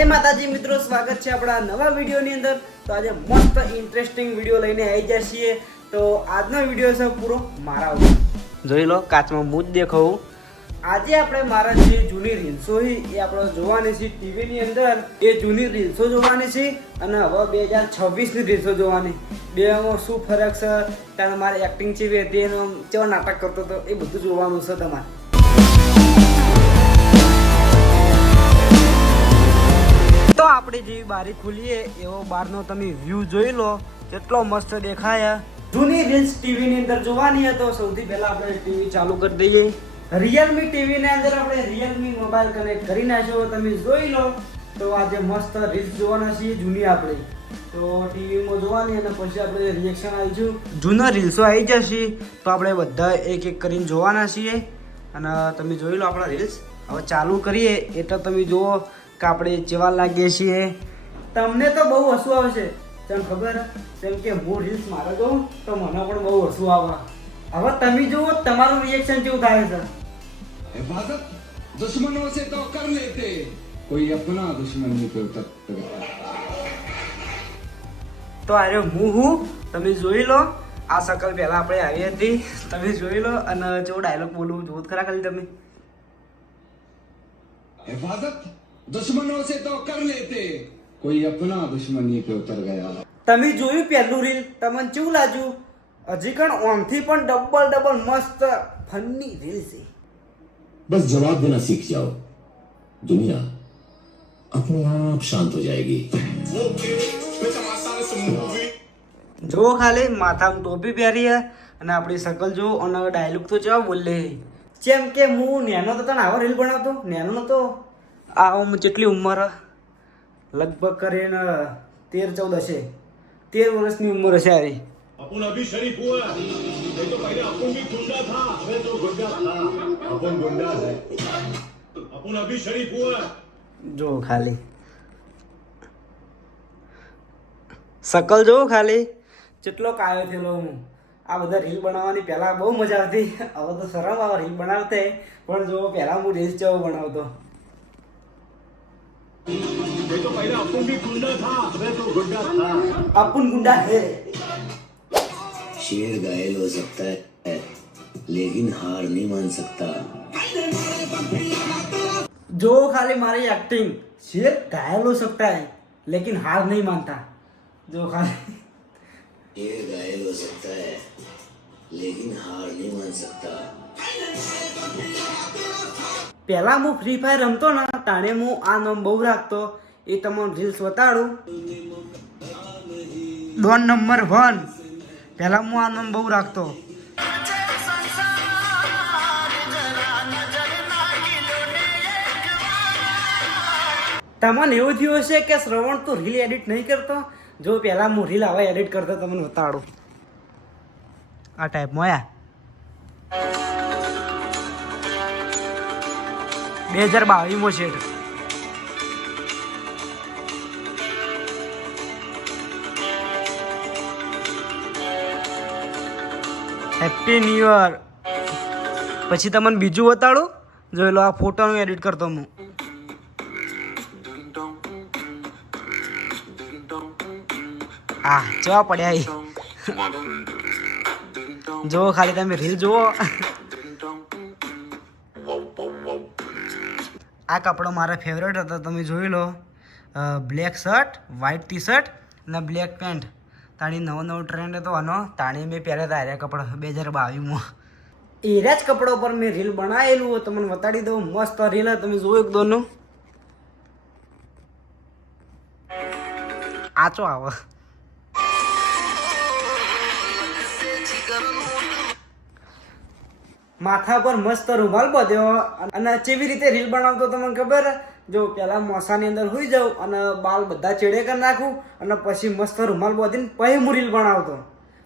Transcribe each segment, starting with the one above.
જય માતાજી મિત્રો, સ્વાગત છે આપણા નવા વિડીયોની અંદર। તો આજે મસ્ત ઇન્ટરેસ્ટિંગ વિડીયો લઈને આવી ગયા છીએ। તો આજનો વિડીયો છે પૂરો મારા ઉપર, જોઈ લો, કાચમાં હું જ દેખાવું। આજે આપણે મારા જે જૂની રીલ્સો છે એ આપણે જોવાની છે ટીવીની અંદર। એ જૂની રીલ્સો જોવાની છે અને હવે 2026ની રીલ્સો જોવાની। બેમાં શું ફરક છે, ત્યારે મારી એક્ટિંગ છે હતી, એનો કેવો નાટક કરતો હતો, એ બધું જોવાનું છે તમારે। તો આપણે જેવી બારી ખુલીએ એવો બહારનો તમે વ્યૂ જોઈ લો, કેટલો મસ્ત દેખાય। જૂની રીલ્સ ટીવીની અંદર જોવાની હતો। સૌથી પહેલા આપણે ટીવી ચાલુ કરી દઈએ। રિયલમી ટીવીની અંદર આપણે રિયલમી મોબાઈલ કનેક્ટ કરી નાખ્યો, તમે જોઈ લો। તો આજે મસ્ત રીલ્સ જોવાના છીએ જૂની આપણે, તો ટીવીમાં જોવાની અને પછી આપણે રિએક્શન આવીશું। જૂના રીલ્સો આવી જશે તો આપણે બધા એક એક કરીને જોવાના છીએ અને તમે જોઈ લો આપણા રીલ્સ। હવે ચાલુ કરીએ એટલે તમે જુઓ કે આપણે જેવા લાગીએ છીએ। તમને તો બહુ હસવું આવે છે, તમને ખબર? કેમ કે હું રીલ્સ મારે જોઉં તો મને પણ બહુ હસવું આવે। હવે તમે જુઓ તમારું રિએક્શન કેવું થાય છે। हिफाजत दुश्मनों से तो कर लेते, कोई अपना दुश्मन नहीं करता। તો અરે હું તમે જોઈ લો। આ શકલ પહેલા આપણે આવી હતી, તમે જોઈ લો। અને જો ડાયલોગ બોલું જોત ખરા ખાલી તમે। हिफाजत दुश्मनों से तो कर लेते, कोई अपना दुश्मन नहीं पे उतर गया। તમે જોયું પહેલું રીલ, તમને કેવું લાગ્યું? હજી કણ ઓનથી પણ ડબલ મસ્ત ફની રીલ છે। बस जवाब देना सीख जाओ, दुनिया अपने आप शांत हो जाएगी। જો ખાલી માથામાં ટોપી પહેરી હે અને આપણી શકલ જો અને ડાયલોગ તો કેવા બોલે। જેમ કે હું નેનો તો તને આવો રીલ બનાવતો, નેનો નતો। આવો જેટલી ઉંમર લગભગ કરીને 13-14 હશે, 13 વર્ષની ઉંમર હશે આવી। अपन अभी शरीफ हुआ है, नहीं तो पहले अपन भी गुंडा था। अबे तो गुंडा था, अपन गुंडा है। अपन अभी शरीफ हुआ है। જો ખાલી શકલ જો ખાલી જેટલો કાયો થયેલો હું। આ બધા રીલ બનાવવાની પહેલાં બહુ મજા આવતી, હવે તો શરમ આવે રીલ બનાવતે, પણ જો પહેલાં હું રીલ્સ જેવો બનાવતો। नहीं तो पहले अपन भी गुंडा था। अबे तो गुंडा था। अपन गुंडा है। शेर घायल हो सकता है लेकिन हार नहीं मान सकता। जो खाली मारी एक्टिंग, शेर घायल हो सकता है लेकिन हार नहीं मानता। जो खाली शेर घायल हो सकता है लेकिन हार नहीं मान सकता। પહેલા હું ફ્રી ફાયર રમતો ને તાણે હું આ નામ બહુ રાખતો, એ તમને રીલ્સ બતાડું। ડોન નંબર 1 પહેલા હું આ નામ બહુ રાખતો। તમને એવું થયું હશે કે શ્રવણ તું રીલ એડિટ નહીં કરતો? જો પહેલા હું રીલ આવા એડિટ કરતો, તમને બતાડું। આ ટાઈપમાં આયા 2022માં છે। Happy new year. પછી તમને બીજું બતાડું, જોઈ લો, આ ફોટોનું એડિટ કરતો હું। આ જવા પડ્યા ઈ। જો ખાલી તમે રીલ જુઓ। આ કપડો મારા ફેવરેટ હતો, તમે જોઈ લો। Black shirt, white T shirt અને બ્લેક પેન્ટ। તાણી નવો ટ્રેન્ડ હતો આનો, તાણી મેં પહેર્યા હતા આર્યા કપડા 2022માં। એરા જ કપડા પર મેં રીલ બનાવેલું, તમને બતાડી દઉં। મસ્ત રીલ, તમે જોવો એક દોનો। આચો આવે। માથા પર મસ્ત રૂમાલ બાંધ્યો અને કેવી રીતે રીલ બનાવતો તમને ખબર? જો પહેલા મોસાની અંદર હોઈ જાઉં અને બાલ બધા ચેડે કરી નાખું અને પછી મસ્ત રૂમાલ બાંધીને પછી હું રીલ બનાવતો।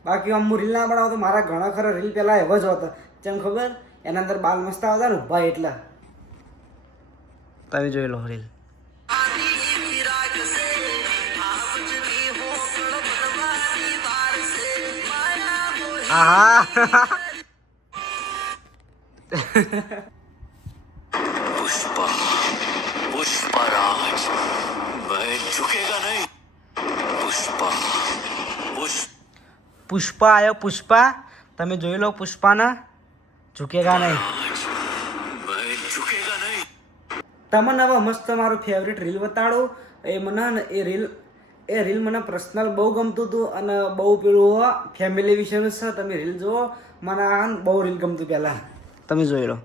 બાકી આમ હું રીલ ના બનાવતો, મારા ઘણા ખરા રીલ પહેલાં એવા જ હતા, કેમ ખબર? એના અંદર બાલ મસ્ત આવતા ને ઊભા એટલા। તમે જોઈ લો રીલ। આહા पुष्पा पुष्पराज પુષ્પા આવ્યો, પુષ્પા. તમે જોઈ લો પુષ્પાના. ઝુકેગા નહીં. તમને હવે મસ્ત મારું ફેવરેટ રીલ બતાડો. એ મને એ રીલ મને પર્સનલ બહુ ગમતું હતું અને બહુ પેલું ફેમિલી વિશેનું છે. તમે રીલ જુઓ, મને આ બહુ રીલ ગમતું પહેલાં. તમે જોઈ લો.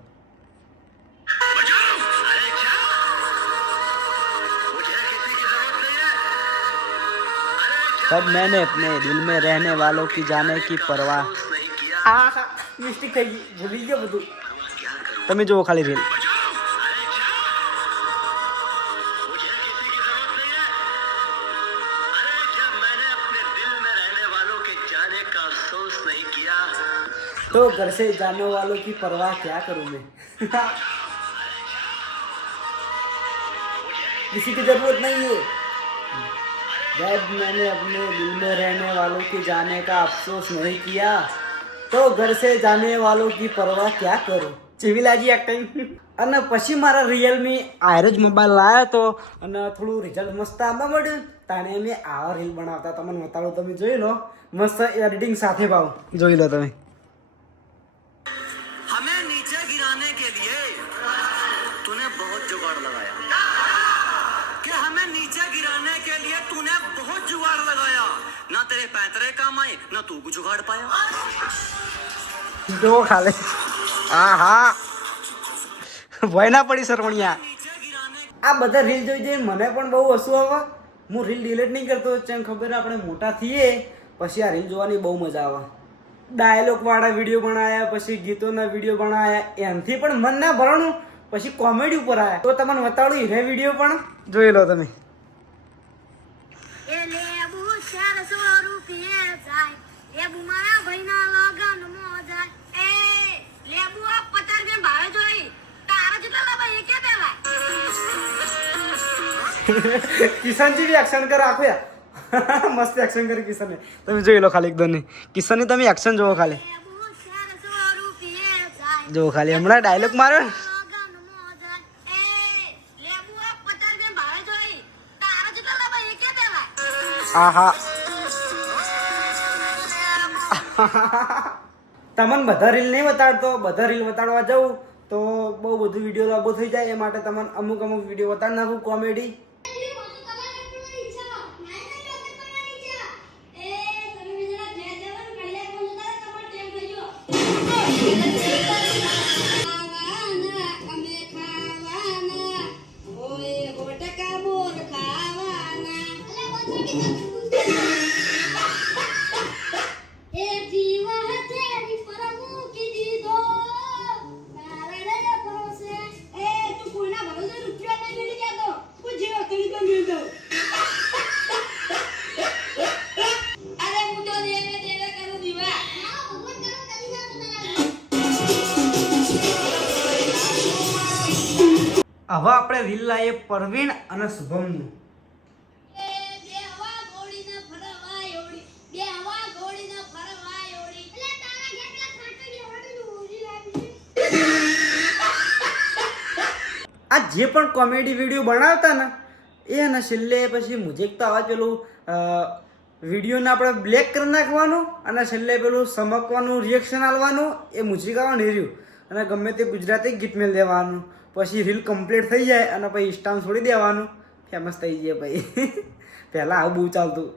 सब मैंने अपने दिल में रहने वालों की जाने की परवाह. હા મિસ્ટેક થઈ ગઈ, ભૂલી ગયો બધું. તમે જુઓ ખાલી રીલ. तो घर से जाने वालों की परवाह क्या करूं मैं. किसी की जरूरत नहीं है. जब मैंने अपने दिल में रहने वालों की जाने का अफसोस नहीं किया तो घर से जाने वालों की परवाह क्या करूं. જેવી લાગી એક્ટિંગ. અને પછી મારા રિયલમી આયરો જ મોબાઈલ લાવ્યો હતો અને થોડું રિઝલ્ટ મસ્ત આવવા મળ્યું. તાણે મેં આવા રીલ બનાવતા તમને બતાડો. તમે જોઈ લો, મસ્ત એડિટિંગ સાથે ભાવ જોઈ લો તમે. हमें नीचे गिराने के लिए तूने बहुत जुगाड़ लगाया कि हमें नीचे गिराने के लिए तूने बहुत जुगाड़ लगाया ना तेरे पैतरे काम आए ना तू कुछ जुगाड़ पाया જો ખાલે. હા હા ભય ના પડી સરવણિયા. नीचे गिराने આ બધા રીલ જોઈ જોઈને મને પણ બહુ હસવું આવે. હું રીલ ડિલીટ નહીં કરતો. ચેમ ખબર આપણે મોટા થઈએ પછી આ રીલ જોવાની બહુ મજા આવે. ડાયલોગ વાળા વિડીયો બનાવ્યા, પછી ગીતોના વિડીયો બનાવ્યા, એનાથી પણ મન ના ભરણું. પછી કોમેડી ઉપર આવ્યા તો તમને બતાડું હીરે વિડીયો પણ જોઈ લો તમે. એ લેબુ 400 રૂપિયે જાય, લેબુ મારા ભાઈના લગનમાં જાય. એ લેબુ આ 50 રૂપિયા ભાવે જોઈ, તારા જેટલા લાવા એ કે દેવાય. કિશનજી બી એક્શન કર આખું યાર. મસ્ત એક્શન કરી કિશને. તમે જોઈ લો ખાલી એકદમ નહીં. કિશનની તમે એક્શન જોવો ખાલી. લેબુ 400 રૂપિયે જાય, જોવો ખાલી હમણાં ડાયલોગ માર્યો ને. લગનમાં જાય. એ લેબુ આ 50 રૂપિયા ભાવે જોઈ, તારા જેટલા લાવા એ કે દેવાય. આહા. તમને બધા રીલ નહીં બતાડતો. બધા રીલ બતાડવા જાઉં તો બહુ બધું વિડીયો લાંબો થઈ જાય. એ માટે તમને અમુક વિડીયો બતાડી નાખું કોમેડી. હવે આપણે રીલ લાવીએ પરવીન અને શુભમનું. આ જે પણ કોમેડી વિડીયો બનાવતા ને એને છેલ્લે પછી મુજેક તો આવા પેલું વિડીયોને આપણે બ્લેક કરી નાખવાનું અને છેલ્લે પેલું સમકવાનું રિએક્શન આપવાનું. એ મુજિક આવવાનું રહ્યું અને ગમે તે ગુજરાતી ગીત મેળ દેવાનું. પછી રીલ કમ્પ્લીટ થઈ જાય અને પછી ઇન્સ્ટામાં છોડી દેવાનું. ફેમસ થઈ જાય ભાઈ. પહેલાં આવું બહુ ચાલતું.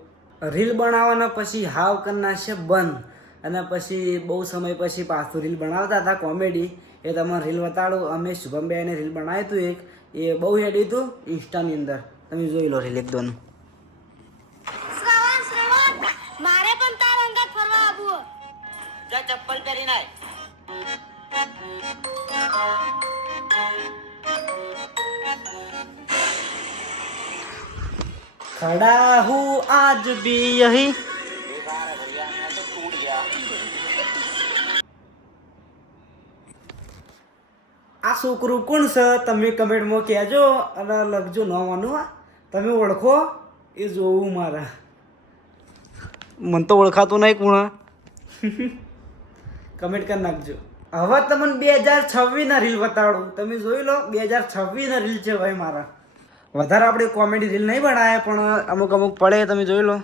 રીલ બનાવવાના પછી હાવ કરી નાખશે બંધ અને પછી બહુ સમય પછી પાછું રીલ બનાવતા હતા કોમેડી. એ તમારે રીલ બતાડું. અમે શુભમભાઈને રીલ બનાવ્યું હતું એક. એ બહુ હેડી હતું ઇન્સ્ટાની અંદર. તમે જોઈ લો રીલ એકદમ. શ્રવણ, મારે પણ તારા અંગત ફરવા આવવું. जा चप्पल पहरीना है खड़ा हूँ आज भी यही. આ છોકરું કોણ છે તમે કમેન્ટમાં કહેજો અને લખજો નાવાનું. તમે ઓળખો એ જોવું મારા. મને તો ઓળખાતું નહીં કોણ. કમેન્ટ કરી નાખજો. હવે તમને 2026 રીલ બતાડું. તમે જોઈ લો 2026 રીલ છે ભાઈ મારા. વધારે આપણે કોમેડી રીલ નહીં બનાવ્યા પણ અમુક અમુક પડે. તમે જોઈ લો.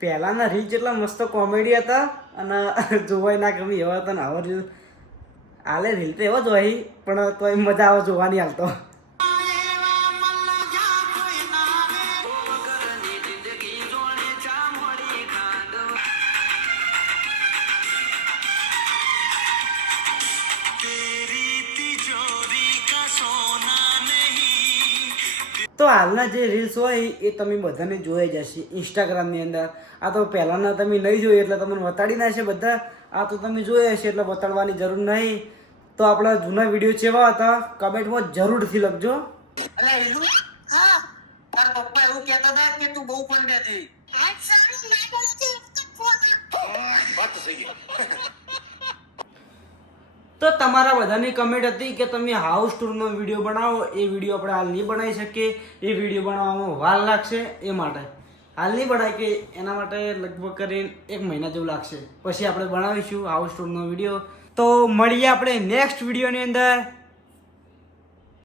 પહેલાના રીલ જેટલા મસ્ત કોમેડી હતા અને જોવાય ના ગમી એવા હતા ને હવે રીલ હાલે રીલ તો એવો જ હોય પણ તોય મજા આવે જોવાની હાલ તો. તો હાલના જે રીલ્સ હોય એ તમે બધાને જોઈ જશે ઇન્સ્ટાગ્રામની અંદર. આ તો પહેલાંના તમે નહીં જોઈ એટલે તમને બતાડી નાખશે બધા. આ તો તમે જોઈ હશે એટલે બતાડવાની જરૂર નહીં. તો આપણા જૂના વિડીયો કેવા હતા કમેન્ટમાં જરૂરથી લખજો. અરે ઈલુ હા તારા પપ્પા એવું કહેતા હતા કે તું બહુ પણ હતી આજ સારું ના બોલે છે તો ફોન વાત તો સહી તો તમારા બધાની કમેન્ટ હતી કે તમે હાઉસ ટૂરનો વિડીયો બનાવો. એ વિડીયો આપણે હાલ નહીં બનાવી શકીએ. એ વિડીયો બનાવવામાં વાર લાગશે એ માટે હાલ નહીં બનાય કે એના માટે લગભગ કરીને 1 મહિના જેવું લાગશે. પછી આપણે બનાવીશું હાઉસ ટૂરનો વિડીયો. તો મળીએ આપણે નેક્સ્ટ વિડીયોની અંદર.